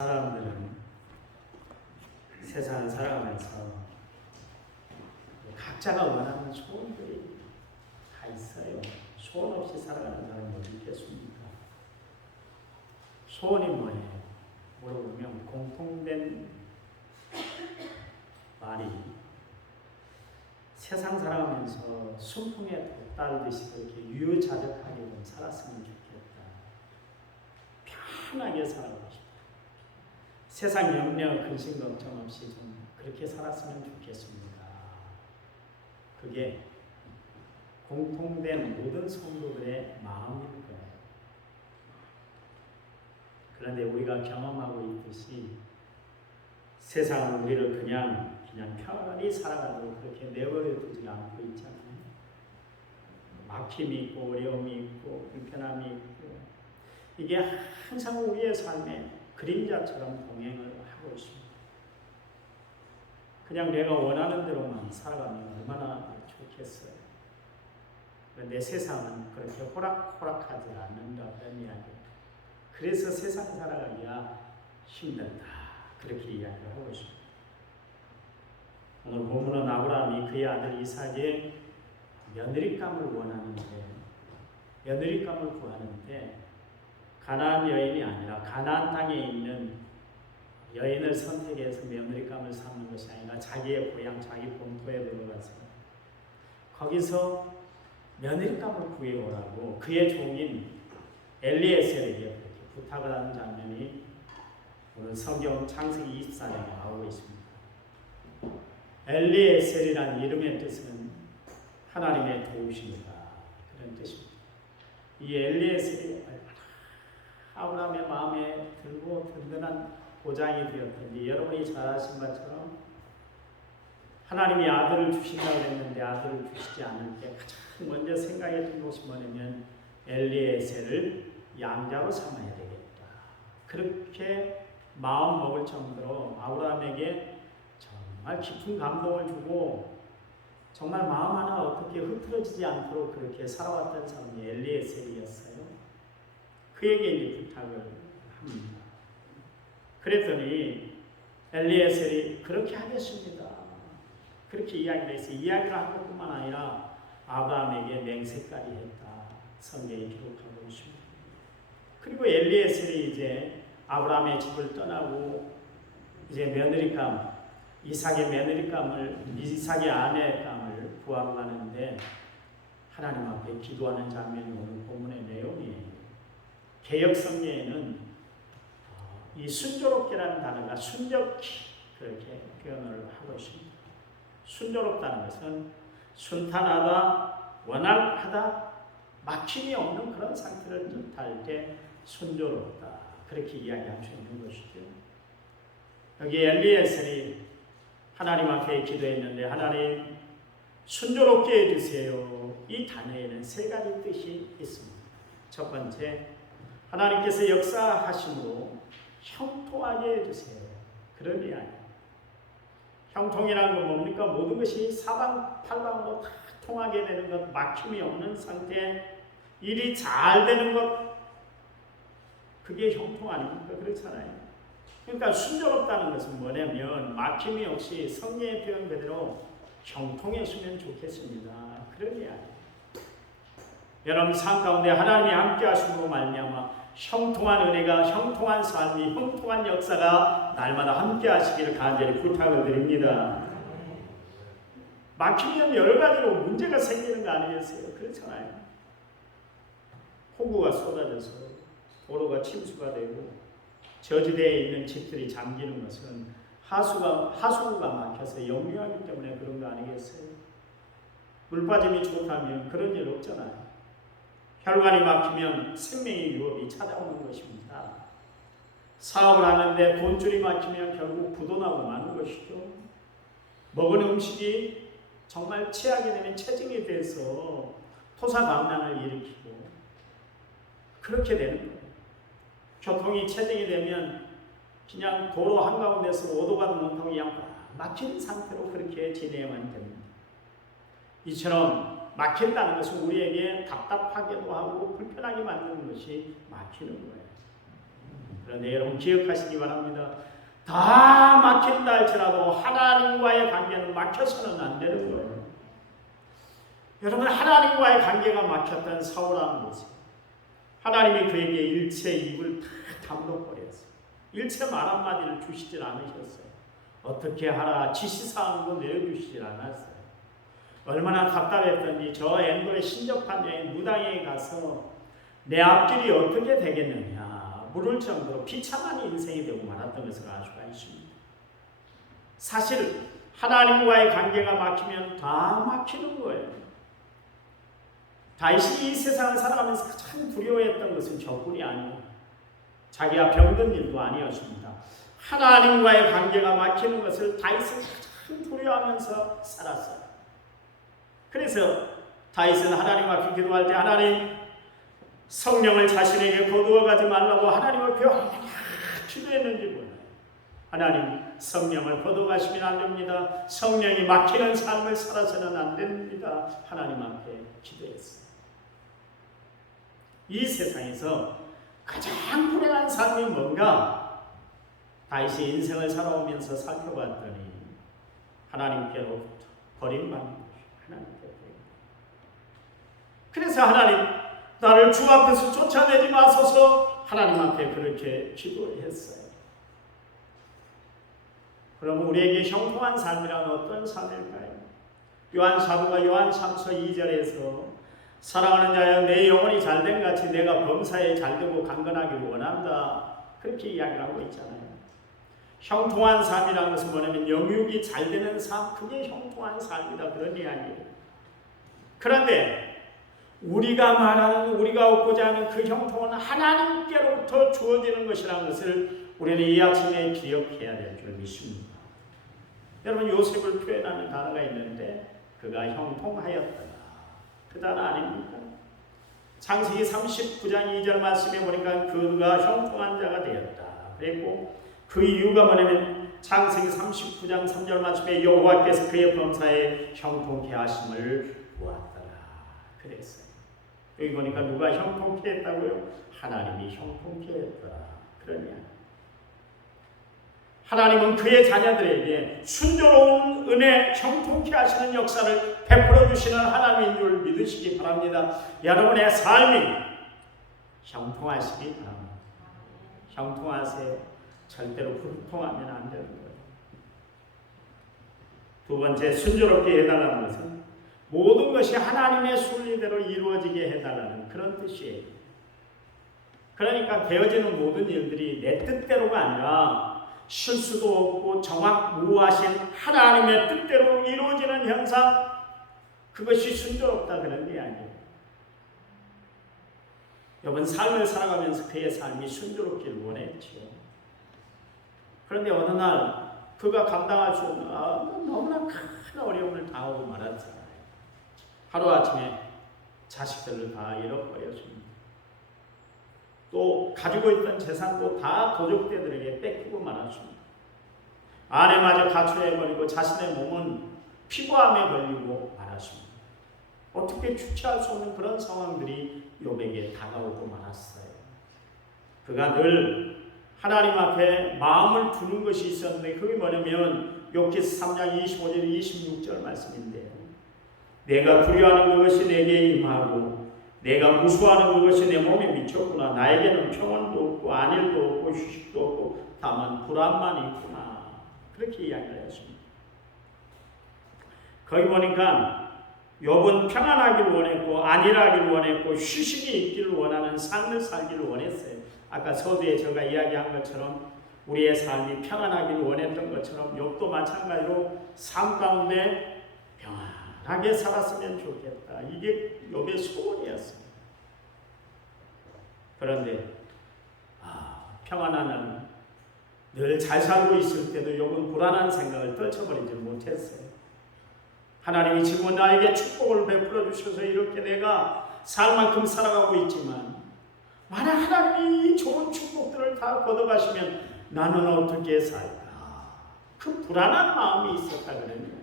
사람들은 세상을 살아가면서 각자가 원하는 소원들이 다 있어요. 소원 없이 살아가는 사람이 어디 있겠습니까? 소원이 뭐예요? 물어보면 공통된 말이 세상 살아가면서 순풍에 돋달듯이 그렇게 유유자적하게 좀 살았으면 좋겠다. 편하게 살아가고 싶다. 세상 염려, 근심, 걱정 없이 좀 그렇게 살았으면 좋겠습니다. 그게 공통된 모든 성도들의 마음일 거예요. 그런데 우리가 경험하고 있듯이 세상은 우리를 그냥 편히 살아가도록 그렇게 내버려 두지 않고 있잖아요. 막힘이 있고 어려움이 있고 불편함이 있고 이게 항상 우리의 삶에 그림자처럼 동행을 하고 있습니다. 그냥 내가 원하는 대로만 살아가면 얼마나 좋겠어요. 그런데 세상은 그렇게 호락호락하지 않는다는 이야기예요. 그래서 세상 살아가기가 힘들다. 그렇게 이야기를 하고 있습니다. 오늘 본문은 아브라함이 그의 아들 이삭의 며느리감을 원하는데 며느리감을 구하는데 가나안 여인이 아니라 가나안 땅에 있는 여인을 선택해서 며느리감을 삼는 것이 아니라 자기의 고향, 자기 본토에 들어가서 거기서 며느리감을 구해오라고 그의 종인 엘리에셀에게 그렇게 부탁을 하는 장면이 오늘 성경 창세기 24장에 나오고 있습니다. 엘리에셀이라는 이름의 뜻은 하나님의 도우십니다. 그런 뜻입니다. 이 엘리에셀이 아브라함의 마음에 들고 든든한 보장이 되었던지 여러분이 잘 아신 것처럼 하나님이 아들을 주신다고 했는데 아들을 주시지 않을 때 가장 먼저 생각했던 것이 뭐냐면 엘리에셀을 양자로 삼아야 되겠다. 그렇게 마음 먹을 정도로 아브라함에게 정말 깊은 감동을 주고 정말 마음 하나 어떻게 흐트러지지 않도록 그렇게 살아왔던 사람이 엘리에셀이었어요. 그에게 이제 부탁을 합니다. 그랬더니 엘리에셀이 그렇게 하겠습니다. 그렇게 이야기를 해서 이야기를 한 것뿐만 아니라 아브라함에게 맹세까지 했다. 성경이 기록하고 있습니다. 그리고 엘리에셀이 이제 아브라함의 집을 떠나고 이제 며느리감, 이삭의 며느리감을 이삭의 아내감을 구하러 가는데 하나님 앞에 기도하는 장면이 오늘 본문의 내용이에요. 개역 성경에는 이 순조롭게라는 단어가 순적히 그렇게 표현을 하고 있습니다. 순조롭다는 것은 순탄하다, 원활하다, 막힘이 없는 그런 상태를 뜻할 때 순조롭다. 그렇게 이야기할 수 있는 것이죠. 여기 엘리에셀이 하나님 앞에 기도했는데 하나님 순조롭게 해주세요. 이 단어에는 세 가지 뜻이 있습니다. 첫 번째, 하나님께서 역사하심으로 형통하게 해주세요. 그런 이야기. 형통이라는 건 뭡니까? 모든 것이 사방팔방으로 다 통하게 되는 것, 막힘이 없는 상태, 일이 잘 되는 것, 그게 형통 아닙니까? 그렇잖아요. 그러니까 순조롭다는 것은 뭐냐면 막힘이 없이 성경의 표현 그대로 형통했으면 좋겠습니다. 그런 이야기. 여러분 삶 가운데 하나님이 함께 하심으로 말미암아 형통한 은혜가, 형통한 삶이, 형통한 역사가 날마다 함께 하시기를 간절히 부탁을 드립니다. 막히면 여러 가지로 문제가 생기는 거 아니겠어요? 그렇잖아요. 폭우가 쏟아져서 도로가 침수가 되고 저지대에 있는 집들이 잠기는 것은 하수구가 막혀서 역류하기 때문에 그런 거 아니겠어요? 물빠짐이 좋다면 그런 일 없잖아요. 혈관이 막히면 생명의 유업이 찾아오는 것입니다. 사업을 하는데 돈줄이 막히면 결국 부도나고 마는 것이죠. 먹은 음식이 정말 취하게 되면 체증이 돼서 토사광란을 일으키고 그렇게 되는 거예요. 교통이 체증이 되면 그냥 도로 한가운데서 오도 가도 못하고 그냥 막힌 상태로 그렇게 지내야만 됩니다. 이처럼 막힌다는 것은 우리에게 답답하게도 하고 불편하게 만드는 것이 막히는 거예요. 그런데 여러분 기억하시기 바랍니다. 다 막힌다 할지라도 하나님과의 관계는 막혀서는 안 되는 거예요. 여러분, 하나님과의 관계가 막혔던 사울왕 보세요. 하나님이 그에게 일체 입을 다 다물어버렸어요. 일체 말 한마디를 주시질 않으셨어요. 어떻게 하라 지시사항도 내려주시질 않았어요. 얼마나 답답했던지 저 엔돌의 신접한 여인 무당에 가서 내 앞길이 어떻게 되겠느냐 물을 정도로 비참한 인생이 되고 말았던 것을 알 수가 있습니다. 사실 하나님과의 관계가 막히면 다 막히는 거예요. 다윗이 이 세상을 살아가면서 가장 두려워했던 것은 적군이 아니에요. 자기가 병든 일도 아니었습니다. 하나님과의 관계가 막히는 것을 다윗은 가장 두려워하면서 살았어요. 그래서 다윗은 하나님 앞에 기도할 때 하나님 성령을 자신에게 거두어 가지 말라고 하나님 앞에 얼마나 기도했는지 몰라요. 하나님 성령을 거두어 가시면 안 됩니다. 성령이 막히는 삶을 살아서는 안 됩니다. 하나님 앞에 기도했어요. 이 세상에서 가장 불행한 삶이 뭔가 다윗이 인생을 살아오면서 살펴봤더니 하나님께로부터 버림받는 것이 하나님께 그래서 하나님 나를 주 앞에서 쫓아내지 마소서 하나님 앞에 그렇게 기도했어요. 그럼 우리에게 형통한 삶이란 어떤 삶일까요? 요한 사도가 요한 3서 2절에서 사랑하는 자여 내 영혼이 잘된 같이 내가 범사에 잘되고 강건하기를 원한다 그렇게 이야기를 하고 있잖아요. 형통한 삶이라는 것은 뭐냐면 영육이 잘되는 삶 그게 형통한 삶이다 그런 이야기예요. 그런데 우리가 말하는 우리가 얻고자 하는 그 형통은 하나님께로부터 주어지는 것이라는 것을 우리는 이 아침에 기억해야 될 줄 믿습니다. 여러분 요셉을 표현하는 단어가 있는데 그가 형통하였더라 그 단어 아닙니까? 창세기 39장 2절 말씀에 보니까 그가 형통한 자가 되었다 그랬고 그 이유가 뭐냐면 창세기 39장 3절 말씀에 여호와께서 그의 범사에 형통케 하심을 보았더라 그랬어요. 여기 보니까 누가 형통케 했다고요? 하나님이 형통케 했더라 그런 이야기. 하나님은 그의 자녀들에게 순조로운 은혜 형통케 하시는 역사를 베풀어 주시는 하나님인 줄 믿으시기 바랍니다. 여러분의 삶이 형통하시기 바랍니다. 형통하세요. 절대로 불통하면 안 되는 거예요. 두 번째 순조롭게 해달라는 것은 모든 것이 하나님의 순리대로 이루어지게 해달라는 그런 뜻이에요. 그러니까 되어지는 모든 일들이 내 뜻대로가 아니라 실수도 없고 정확무하신 하나님의 뜻대로 이루어지는 현상 그것이 순조롭다 그런 게 아니에요. 여러분 삶을 살아가면서 그의 삶이 순조롭기를 원했죠. 그런데 어느 날 그가 감당할 수 없는 너무나 큰 어려움을 당하고 말았잖아요. 하루아침에 자식들을 다 잃어버렸습니다. 또 가지고 있던 재산도 다 도적대들에게 뺏기고 말았습니다. 아내마저 가출해버리고 자신의 몸은 피고암에 걸리고 말았습니다. 어떻게 주체할 수 없는 그런 상황들이 욥에게 다가오고 말았어요. 그가 늘 하나님 앞에 마음을 두는 것이 있었는데 그게 뭐냐면 욥기서 3장 25절 26절 말씀인데요. 내가 두려워하는 그것이 내게 임하고 내가 무수하는 그것이 내 몸에 미쳤구나. 나에게는 평온도 없고 안일도 없고 휴식도 없고 다만 불안만 있구나. 그렇게 이야기를 했습니다. 거기 보니까 욥은 평안하기를 원했고 안일하기를 원했고 휴식이 있기를 원하는 삶을 살기를 원했어요. 아까 서두에 제가 이야기한 것처럼 우리의 삶이 평안하기를 원했던 것처럼 욥도 마찬가지로 삶 가운데 평안하게 살았으면 좋겠다. 이게 욥의 소원이었습니다. 그런데 평안한 늘 잘 살고 있을 때도 욥은 불안한 생각을 떨쳐버리지 못했어요. 하나님이 지금 나에게 축복을 베풀어 주셔서 이렇게 내가 살 만큼 살아가고 있지만 만약 하나님이 이 좋은 축복들을 다 걷어가시면 나는 어떻게 살까? 그 불안한 마음이 있었다 그러네요.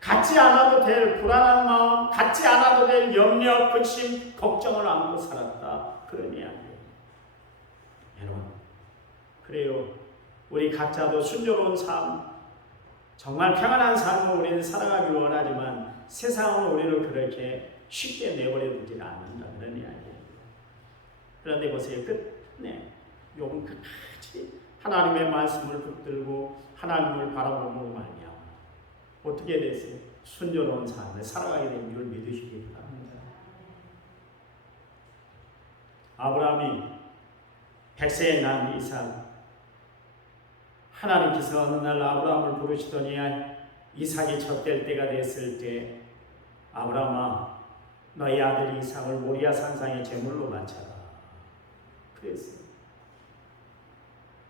갖지 않아도 될 불안한 마음, 갖지 않아도 될 염려, 근심, 걱정을 안고 살았다. 그런 이야기예요. 여러분, 그래요. 우리 각자도 순조로운 삶, 정말 평안한 삶을 우리는 살아가기 원하지만 세상은 우리를 그렇게 쉽게 내버려 두지 않는다. 그런 이야기예요. 그런데 보세요. 끝내 욥은 끝까지 하나님의 말씀을 붙들고 하나님을 바라보므로 말미암아 어떻게 됐어요? 순조로운 삶을 살아가게 된 줄 믿으시기 바랍니다. 아브라함이 100세에 난 이삭, 하나님께서 어느 날 아브라함을 부르시더니 이삭이 젖될 때가 됐을 때 아브라함아 너희 아들 이삭을 모리아 산상에 제물로 바쳐라. 그랬어요.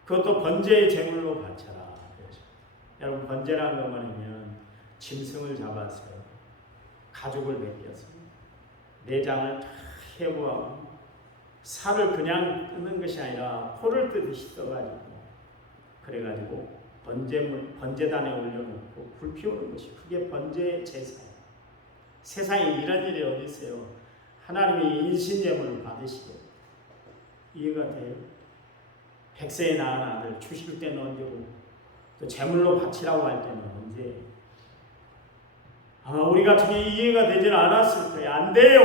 그것도 번제의 제물로 바쳐라. 여러분 번제라는 것만이면 짐승을 잡았어요. 가죽을 벗겨서 내장을 다 해부하고 살을 그냥 뜯는 것이 아니라 포를 뜨듯이 떠가지고 그래가지고 번제단에 올려놓고 불 피우는 것이 그게 번제의 제사예요. 세상에 이런 일이 어디 있어요? 하나님이 인신제물을 받으시게 이해가 돼요? 100세에 낳은 아들 주실 때는 언제고 또 제물로 바치라고 할 때는 언제? 아마 우리 같은 게 이해가 되지는 않았을 거예요. 안 돼요.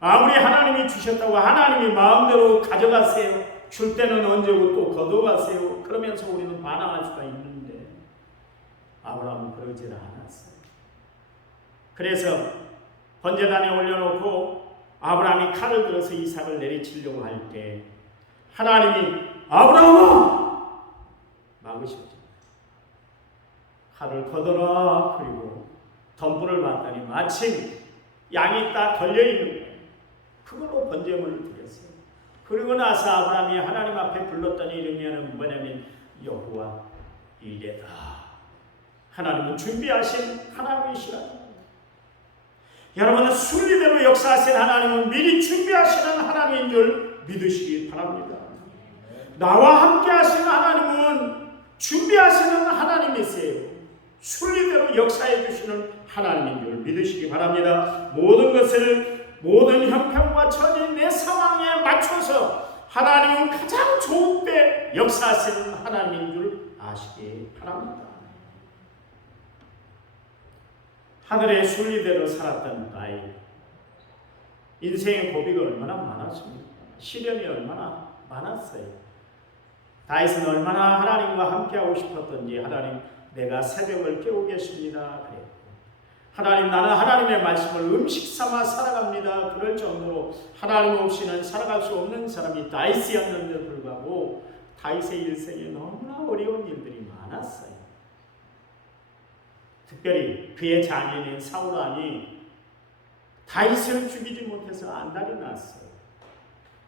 아무리 하나님이 주셨다고 하나님이 마음대로 가져가세요. 줄 때는 언제고 또 걷어가세요. 그러면서 우리는 반항할 수가 있는데 아브라함은 그러지 않았어요. 그래서 번제단에 올려놓고 아브라함이 칼을 들어서 이삭을 내리치려고 할 때 하나님이 아브라함아! 막으셨죠. 칼을 걷어라. 그리고 덤불을 봤더니 마침 양이 딱 걸려있는 거예요. 그걸로 번제물을 드렸어요. 그리고 나서 아브라함이 하나님 앞에 불렀던 이름이 뭐냐면 여호와 이레다. 하나님은 준비하신 하나님이시라. 여러분은 순리대로 역사하신 하나님은 미리 준비하시는 하나님인 줄 믿으시기 바랍니다. 나와 함께 하시는 하나님은 준비하시는 하나님이세요. 순리대로 역사해 주시는 하나님인 줄 믿으시기 바랍니다. 모든 형편과 처지 내 상황에 맞춰서 하나님은 가장 좋은 때 역사하시는 하나님인 줄 아시기 바랍니다. 하늘의 순리대로 살았던 다윗, 인생의 고비가 얼마나 많았습니까? 시련이 얼마나 많았어요. 다윗은 얼마나 하나님과 함께하고 싶었던지 하나님 내가 새벽을 깨우겠습니다. 그래요. 하나님 나는 하나님의 말씀을 음식 삼아 살아갑니다. 그럴 정도로 하나님 없이는 살아갈 수 없는 사람이 다윗이었는데 불구하고 다윗의 일생에 너무나 어려운 일들이 많았어요. 특별히 그의 장인인 사울 왕이 다윗을 죽이지 못해서 안달이 났어요.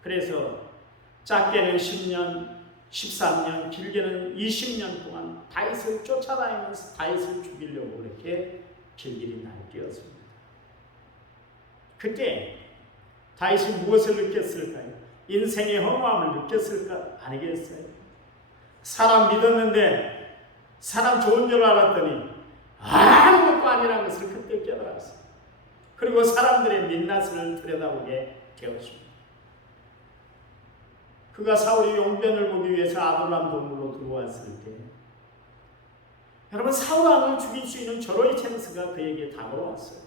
그래서 작게는 10년, 13년, 길게는 20년 동안 다윗을 쫓아다니면서 다윗을 죽이려고 그렇게 길길이 날뛰었습니다. 그때 다윗이 무엇을 느꼈을까요? 인생의 허무함을 느꼈을까? 아니겠어요? 사람 믿었는데 사람 좋은 줄 알았더니 아무것도 아니라는 것을 그때 깨달았어요. 그리고 사람들의 민낯을 들여다보게 되었습니다. 그가 사울의 용변을 보기 위해서 아둘람 동굴로 들어왔을 때 여러분 사울 왕을 죽일 수 있는 절호의 찬스가 그에게 다가왔어요.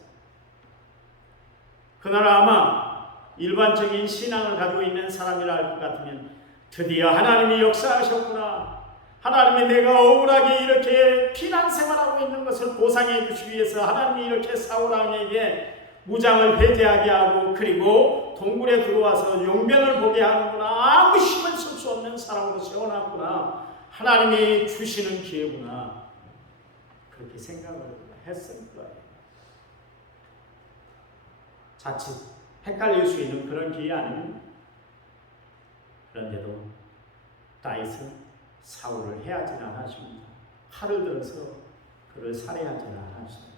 그날 아마 일반적인 신앙을 가지고 있는 사람이라 할 것 같으면 드디어 하나님이 역사하셨구나. 하나님이 내가 억울하게 이렇게 피난 생활하고 있는 것을 보상해 주시기 위해서 하나님이 이렇게 사울 왕에게 무장을 배제하게 하고 그리고 동굴에 들어와서 용변을 보게 하는구나. 아무 힘을 쓸 수 없는 사람으로 세워놨구나. 하나님이 주시는 기회구나. 그렇게 생각을 했을 거예요. 자칫 헷갈릴 수 있는 그런 기회 아닙니까? 그런데도 다윗은 사울을 해하지는 않았습니다. 칼을 들어서 그를 살해하지는 않았습니다.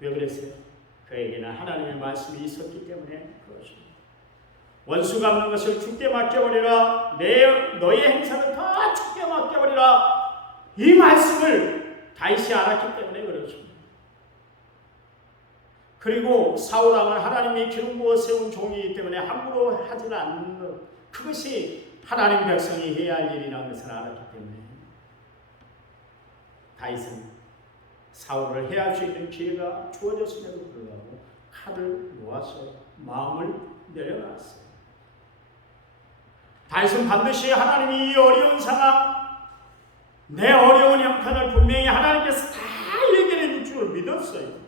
왜 그랬어요? 그에게는 하나님의 말씀이 있었기 때문에 그렇습니다. 원수 갚는 것을 주께 맡겨버리라. 너의 행사를 다 주께 맡겨버리라. 이 말씀을 다윗이 알았기 때문에 그렇습니다. 그리고 사울 왕은 하나님이 기름 부어 세운 종이기 때문에 함부로 하지 않는 것, 그것이 하나님 백성이 해야 할 일이라는 것을 알았기 때문에 다윗은 사울을 해할 수 있는 기회가 주어졌음에도 불구하고 칼을 모아서 마음을 내려놨어요. 다윗은 반드시 하나님이 이 어려운 상황, 내 어려운 형편을 분명히 하나님께서 다 해결해 줄 줄 믿었어요.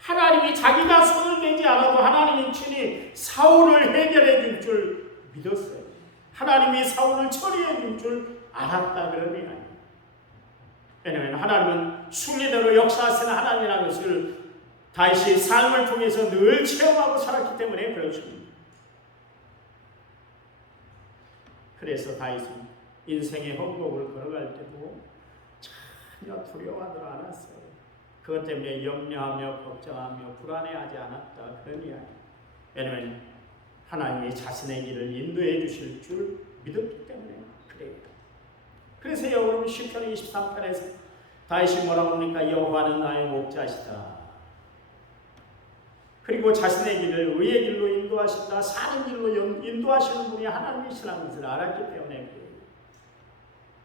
하나님이 자기가 손을 대지 않아도 하나님이 친히 사울을 해결해 줄 줄 믿었어요. 하나님이 사울을 처리해 줄 줄 알았다 그러니. 왜냐하면 하나님은 순리대로 역사하시는 하나님이라는 것을 다윗이 삶을 통해서 늘 체험하고 살았기 때문에 그렇습니다. 그래서 다윗은 인생의 헌복을 걸어갈 때도 전혀 두려워하지 않았어요. 그것 때문에 염려하며 걱정하며 불안해하지 않았다 그런 이야기. 왜냐하면 하나님이 자신의 길을 인도해 주실 줄 믿었기 때문에 그래요. 그래서 여러분 시편 23편에서 다윗이 뭐라고 합니까? 여호와는 나의 목자시다. 그리고 자신의 길을 의의 길로 인도하신다. 사는 길로 인도하시는 분이 하나님이시라는 것을 알았기 때문에 그래요.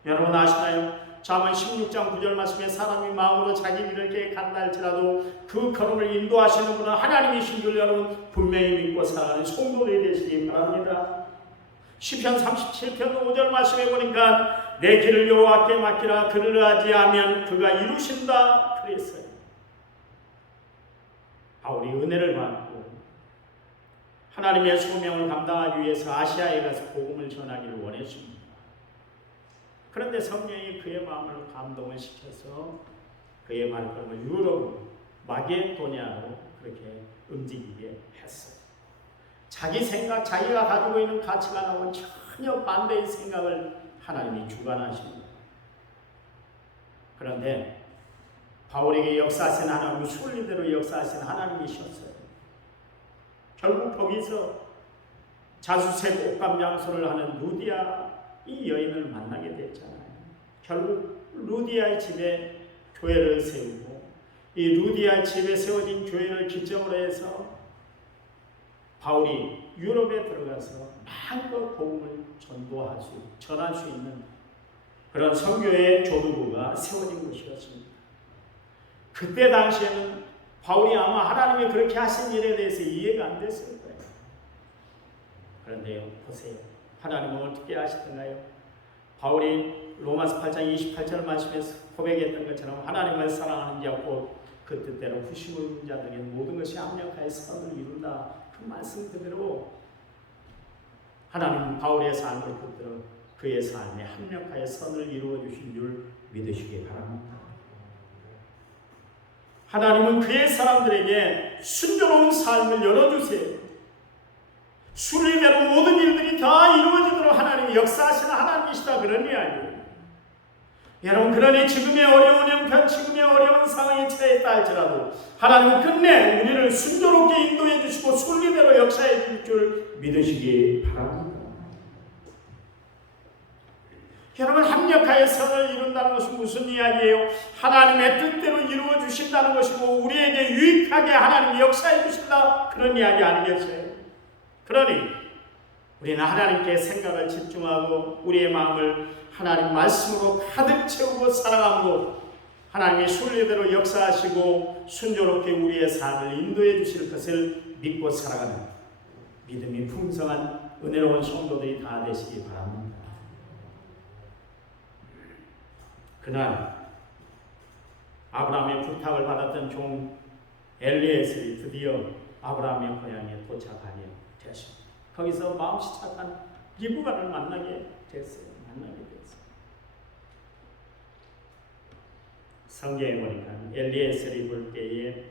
여러분 아시나요? 잠언 16장 9절 말씀에 사람이 마음으로 자기 길을 계획한다 할지라도 그 걸음을 인도하시는 분은 하나님이신 줄 여러분 분명히 믿고 살아가는 성도들이 되시기 바랍니다. 시편 37편 5절 말씀에 보니까 내 길을 여호와께 맡기라 그를 의하면 그가 이루신다 그랬어요. 바울이 은혜를 받고 하나님의 소명을 감당하기 위해서 아시아에 가서 복음을 전하기를 원했습니다. 그런데 성령이 그의 마음을 감동을 시켜서 그의 발걸음을 유럽 마게도냐로 그렇게 움직이게 했어요. 자기 생각, 자기가 가지고 있는 가치관하고는 전혀 반대의 생각을 하나님이 주관하십니다. 그런데 바울에게 역사하신 하나님은 순리대로 역사하신 하나님이셨어요. 결국 거기서 자수색 옷감 장소를 하는 루디아 이 여인을 만나게 됐잖아요. 결국 루디아의 집에 교회를 세우고 이 루디아 집에 세워진 교회를 기점으로 해서 바울이 유럽에 들어가서 마음껏 복음을 전할 수 있는 그런 선교의 조르구가 세워진 것이었습니다. 그때 당시에는 바울이 아마 하나님이 그렇게 하신 일에 대해서 이해가 안 됐을 거예요. 그런데요, 보세요. 하나님은 어떻게 하시던가요? 바울이 로마서 8장 28절 말씀에서 고백했던 것처럼 하나님을 사랑하는 자 곧 그 뜻대로 후심을 입은 자들에게는 모든 것이 합력하여 선을 이룬다. 그 말씀 그대로 하나님은 바울의 삶을 붙들어 그의 삶에 합력하여 선을 이루어 주신 줄 믿으시기 바랍니다. 하나님은 그의 사람들에게 순조로운 삶을 열어주세요. 순리대로 모든 일들이 다 이루어지도록 하나님이 역사하시는 하나님이시다 그런 이야기예요. 여러분 그러니 지금의 어려운 형편, 지금의 어려운 상황에 처했다 할지라도 하나님은 끝내 우리를 순조롭게 인도해 주시고 순리대로 역사해 줄 줄 믿으시기 바랍니다. 여러분 합력하여 선을 이룬다는 것은 무슨 이야기예요? 하나님의 뜻대로 이루어 주신다는 것이고 우리에게 유익하게 하나님이 역사해 주신다 그런 이야기 아니겠어요? 그러니 우리는 하나님께 생각을 집중하고 우리의 마음을 하나님 말씀으로 가득 채우고 살아감으로 하나님이 순리대로 역사하시고 순조롭게 우리의 삶을 인도해 주실 것을 믿고 살아가는 믿음이 풍성한 은혜로운 성도들이 다 되시기 바랍니다. 그날 아브라함의 부탁을 받았던 종 엘리에셀이 드디어 아브라함의 고향에 도착하게 되었습니다. 거기서 마음씨 착한 리브가를 만나게 됐어요. 성경에 보니까 엘리에셀이 볼 때에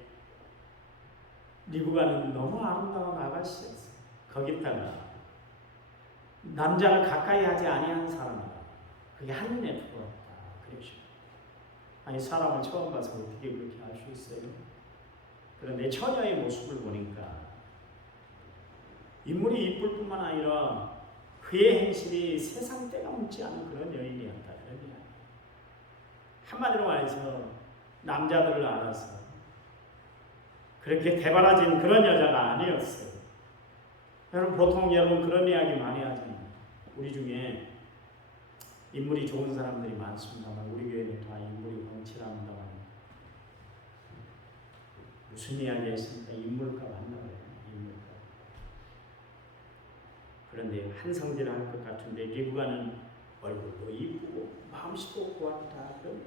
리브가는 너무 아름다운 아가씨였어요. 거기다가 남자를 가까이 하지 아니한 사람이다. 그게 한눈에 들어왔다. 그러십니다. 아니 사람을 처음 봐서 어떻게 그렇게 할 수 있어요? 그런데 처녀의 모습을 보니까 인물이 이쁠 뿐만 아니라 그의 행실이 세상 때가 묻지 않은 그런 여인이었다. 그런 이야기. 한마디로 말해서 남자들을 알아서 그렇게 대바라진 그런 여자가 아니었어요. 여러분 보통 여러분 그런 이야기 많이 하잖아요. 우리 중에 인물이 좋은 사람들이 많습니다만 우리 교회는 다 인물이 덩치랍니다만 무슨 이야기 했습니까? 인물과 만나봐요. 인물과. 그런데 한성질을 할 것 같은데 리브가는 얼굴도 이쁘고 마음씨도 고왔다. 그러면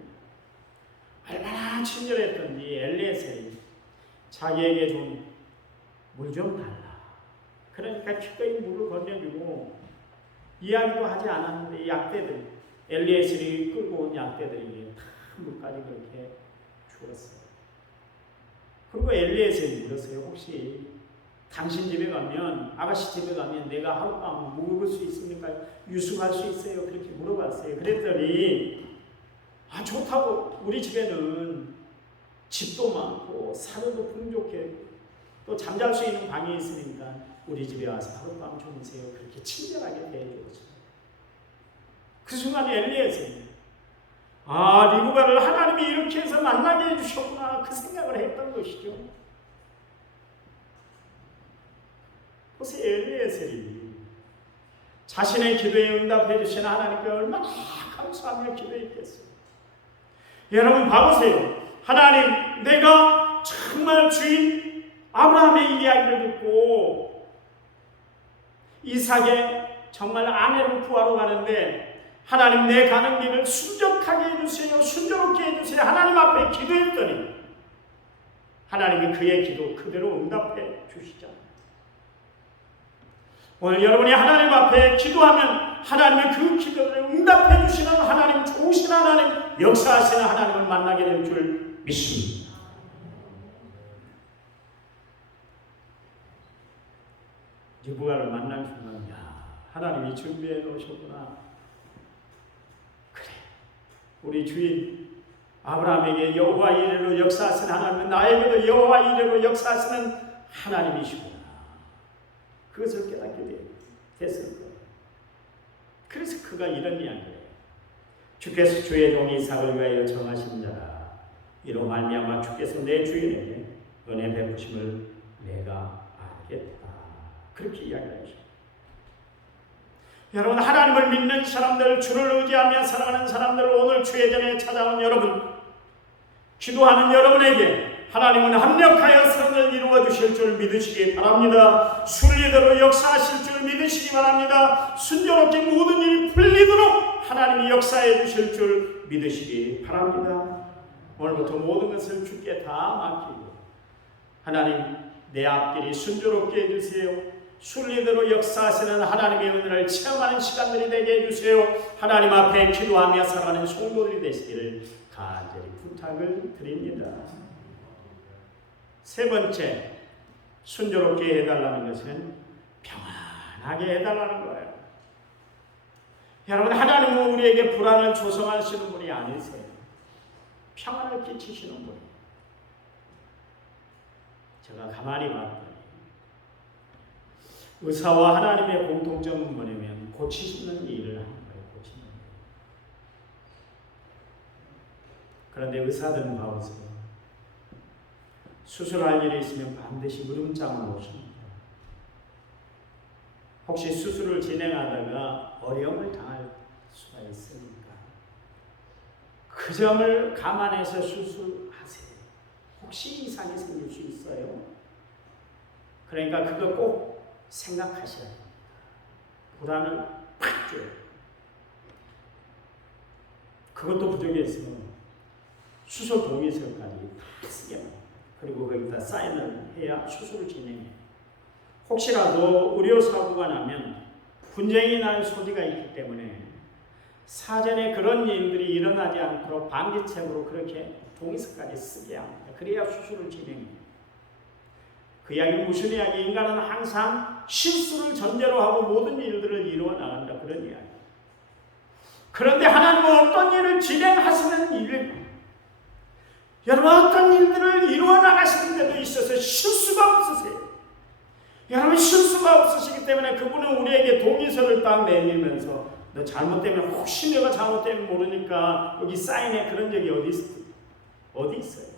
얼마나 친절했던지 엘리에셀이 자기에게 좀 물 좀 달라. 그러니까 기꺼이 물을 건네주고 이야기도 하지 않았는데 약대들 엘리에셀이 끌고 온 약대들이 다 물까지 그렇게 주었어요. 그리고 엘리에셀이 물었어요. 혹시 당신 집에 가면 아가씨 집에 가면 내가 하룻밤 묵을 수 있습니까? 유숙할 수 있어요? 그렇게 물어봤어요. 그랬더니 좋다고 우리 집에는 집도 많고 사료도 풍족해 또 잠잘 수 있는 방이 있으니까 우리 집에 와서 하룻밤 주무세요. 그렇게 친절하게 대해줬어요. 그 순간에 엘리에셀이 리브가를 하나님이 이렇게 해서 만나게 해주셨구나 그 생각을 했던 것이죠. 보세요. 엘리에셀이 자신의 기도에 응답해 주신 하나님께 얼마나 감사하며 기도했겠어요. 여러분 봐보세요. 하나님 내가 정말 주인 아브라함의 이야기를 듣고 이삭의 정말 아내를 구하러 가는데 하나님 내 가는 길을 순적하게 해주세요. 순조롭게 해주세요. 하나님 앞에 기도했더니 하나님이 그의 기도 그대로 응답해 주시잖아요. 오늘 여러분이 하나님 앞에 기도하면 하나님의 그 기도를 응답해 주시는 하나님, 좋으신 하나님, 역사하시는 하나님을 만나게 될 줄 믿습니다. 리브가를 만난 순간 하나님이 준비해 놓으셨구나. 그래, 우리 주인 아브라함에게 여호와 이레로 역사하시는 하나님은 나에게도 여호와 이레로 역사하시는 하나님이시구나. 그것을 깨닫게 됐을 거예요. 그래서 그가 이런 이야기를 해요. 주께서 주의 종 이삭을 위하여 정하신 자라. 이로 말미암아 주께서 내 주인에게 은혜 베푸심을 내가 알겠다. 그렇게 이야기하죠. 여러분 하나님을 믿는 사람들, 주를 의지하며 살아가는 사람들, 오늘 주의 전에 찾아온 여러분, 기도하는 여러분에게 하나님은 합력하여 선을 이루어 주실 줄 믿으시기 바랍니다. 순리대로 역사하실 줄 믿으시기 바랍니다. 순조롭게 모든 일이 풀리도록 하나님이 역사해 주실 줄 믿으시기 바랍니다. 오늘부터 모든 것을 주께 다 맡기고 하나님 내 앞길이 순조롭게 해주세요. 순리대로 역사하시는 하나님의 은혜를 체험하는 시간들이 되게 해주세요. 하나님 앞에 기도하며 살아가는 성도들이 되시기를 간절히 부탁을 드립니다. 세 번째, 순조롭게 해달라는 것은 평안하게 해달라는 거예요. 여러분 하나님은 우리에게 불안을 조성하시는 분이 아니세요. 평안을 끼치시는 분이에요. 제가 가만히 봤더니 의사와 하나님의 공통점은 뭐냐면 고치시는 일을 하는 거예요. 고치는 일. 그런데 의사들은 봐보세요. 수술할 일이 있으면 반드시 무름장을 놓습니다. 혹시 수술을 진행하다가 어려움을 당할 수가 있으니까 그 점을 감안해서 수술하세요. 혹시 이상이 생길 수 있어요. 그러니까 그거 꼭 생각하셔야 됩니다. 불안을 팍 줘요. 그것도 부족해서 수술 동의서까지 다 쓰게 합니다. 그리고 거기다 사인을 해야 수술을 진행해요. 혹시라도 의료사고가 나면 분쟁이 날 소지가 있기 때문에 사전에 그런 일들이 일어나지 않도록 방지책으로 그렇게 동의서까지 쓰게 합니다. 그래야 수술을 진행해요. 그 이야기 무슨 이야기? 인간은 항상 실수를 전제로 하고 모든 일들을 이루어 나간다. 그런 이야기. 그런데 하나님은 어떤 일을 진행하시는 일을 여러분 어떤 일들을 이루어 나가시는 데도 있어서 실수가 없으세요. 여러분 실수가 없으시기 때문에 그분은 우리에게 동의서를 딱 내밀면서 너 잘못되면 혹시 내가 잘못되면 모르니까 여기 사인해 그런 적이 어디 있어요?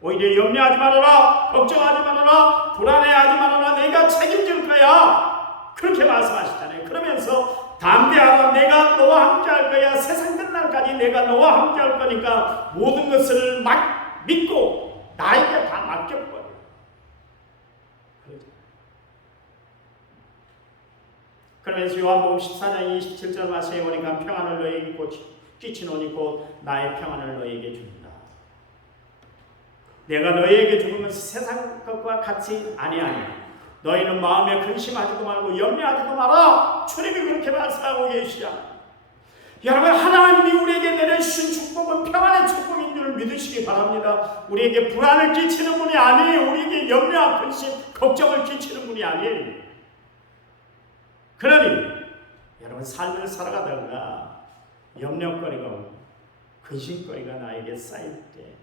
오히려 염려하지 말아라, 걱정하지 말아라, 불안해하지 말아라, 내가 책임질 거야. 그렇게 말씀하시잖아요. 그러면서 담대하라. 내가 너와 함께 할 거야. 세상 끝날까지 내가 너와 함께 할 거니까 모든 것을 믿고 나에게 다 맡겨버려. 그러면서 요한복음 14장 27절 말씀에 보니까 평안을 너에게 끼치노니 곧 나의 평안을 너에게 준다. 내가 너에게 주는 것은 세상 것과 같이 아니하니 너희는 마음에 근심하지도 말고 염려하지도 마라. 주님이 그렇게 말씀하고 계시야. 여러분, 하나님이 우리에게 내려주신 축복은 평안의 축복인 줄 믿으시기 바랍니다. 우리에게 불안을 끼치는 분이 아니에요. 우리에게 염려와 근심, 걱정을 끼치는 분이 아니에요. 그러니 여러분, 삶을 살아가다가 염려거리가 오고 근심거리가 나에게 쌓일 때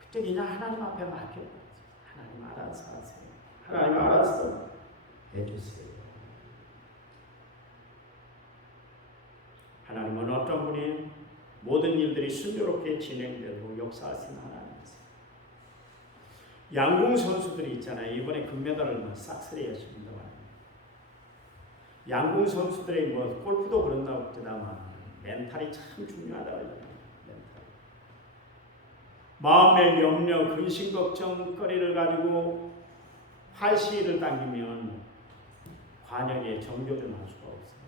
그때 그냥 하나님 앞에 맡겨버려요. 하나님 알아서 하세요. 하나님 알아서 해주세요. 하나님은 어떤 분이 모든 일들이 순조롭게 진행되고 역사하시는 하나님이세요. 양궁 선수들이 있잖아요. 이번에 금메달을 싹쓸이 했습니다. 양궁 선수들이 골프도 그런다고 그러다만 멘탈이 참 중요하다고 그러잖아요. 마음의 염려, 근심, 걱정거리를 가지고 활시위를 당기면 관역에 정교전할 수가 없어요.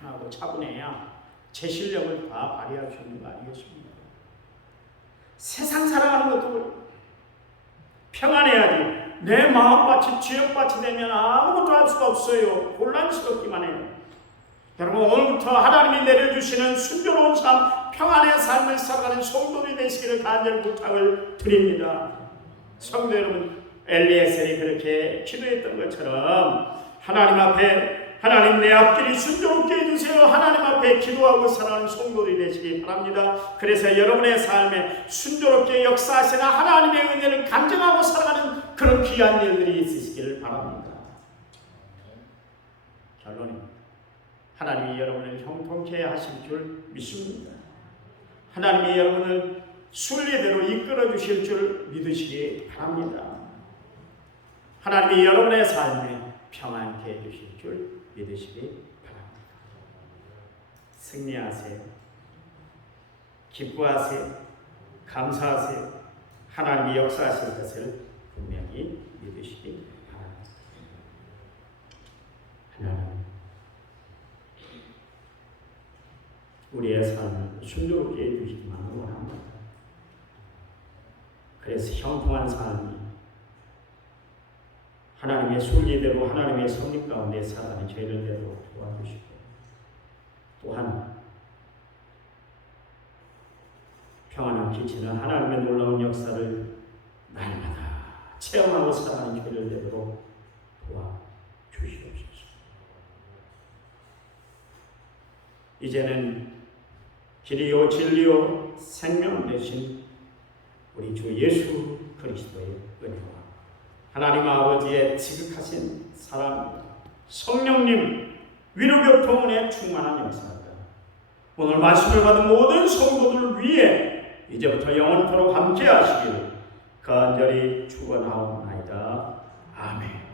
평안하고 차분해야 제 실력을 다 발휘할 수 있는 거 아니겠습니까? 세상 살아가는 것도 평안해야지. 내 마음밭이 지역밭이 되면 아무것도 할 수가 없어요. 혼란스럽기만 해요. 여러분, 오늘부터 하나님이 내려주시는 순조로운 삶, 평안의 삶을 살아가는 성도들이 되시기를 간절히 부탁을 드립니다. 성도 여러분, 엘리에셀이 그렇게 기도했던 것처럼 하나님 앞에 하나님 내 앞길이 순조롭게 해주세요. 하나님 앞에 기도하고 살아가는 성도들이 되시기 바랍니다. 그래서 여러분의 삶에 순조롭게 역사하시는 하나님의 은혜를 간증하고 살아가는 그런 귀한 일들이 있으시기를 바랍니다. 결론입니다. 하나님이 여러분을 형통케 하실 줄 믿습니다. 하나님이 여러분을 순리대로 이끌어 주실 줄 믿으시기 바랍니다. 하나님이 여러분의 삶에 평안케 해주실 줄 믿으시기 바랍니다. 승리하세요. 기뻐하세요. 감사하세요. 하나님이 역사하실 것을 분명히 믿으시기 바랍니다. 하나님, 우리의 삶을 순조롭게 해주시기만 원합니다. 그래서 형통한 삶이 하나님의 순리대로 하나님의 섭리 가운데 살아가는 저희를 되도록 도와주시고, 또한 평안을 끼치는 하나님의 놀라운 역사를 날마다 체험하고 살아가는 저희를 되도록 도와주시옵소서. 이제는 길이요 진리요 생명 되신 우리 주 예수 그리스도의 은혜와 하나님 아버지의 지극하신 사랑, 성령님 위로교통은혜 충만한 역사가 오늘 말씀을 받은 모든 성도들 위해 이제부터 영원토록 함께 하시기를 간절히 축원하옵나이다. 아멘.